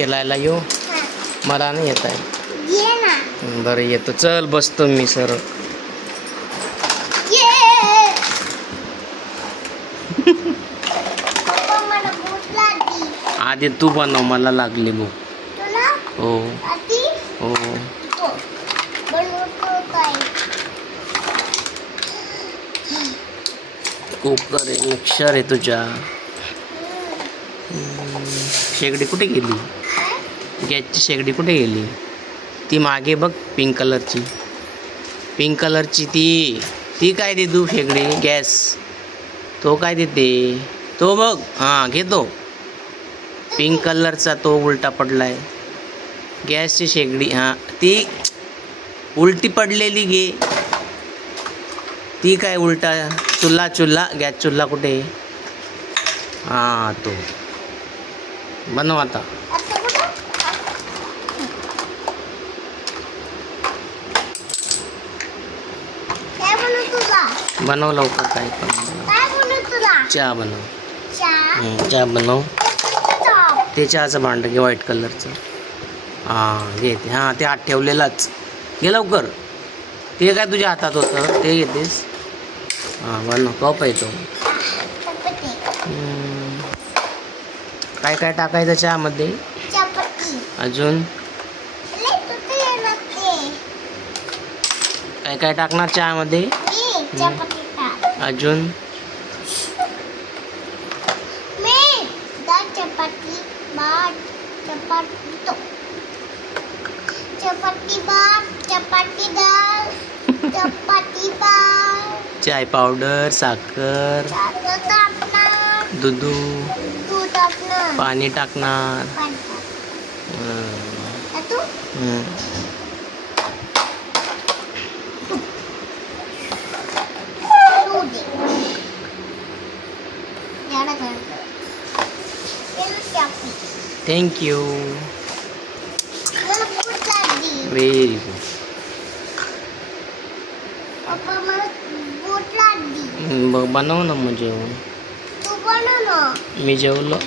खेळायला येऊ? मला नाही येत आहे. बरं येतो, चल बसतो मी सर. आधी तू बनव, मला लागली भूक. हो हो. कुकर आहे, मिक्सर आहे तुझ्या. शेगडी कुठे गेली? गॅसची शेगडी कुठे गेली? ती मागे बघ, पिंक कलरची. पिंक कलरची ती काय दे तू शेगडी? गॅस तो काय देते तो बघ. हां घेतो. पिंक कलरचा तो उलटा पडलाय. गॅसची शेगडी, हां ती उलटी पडलेली घे. ती काय उलटा? चुल्हा गॅस चुल्हा कुठे? हां तो बनव आता. बनव लवकर. काय चहा बनव. चहा बनव. ते चहाचं भांड घे व्हाईट कलरचं. हां घे ते. हां ते हात ठेवलेलाच घे लवकर. ते काय तुझ्या हातात होतं ते घेतेस? हां बनव. कप आहे तो. काय काय टाकायचं चहामध्ये? अजून काय काय टाकणार चहामध्ये? अजून चाय पावडर, साखर, दूध, पाणी टाकणार. Thank you. Very good. बनव ना मग जेवण. मी जेवलो.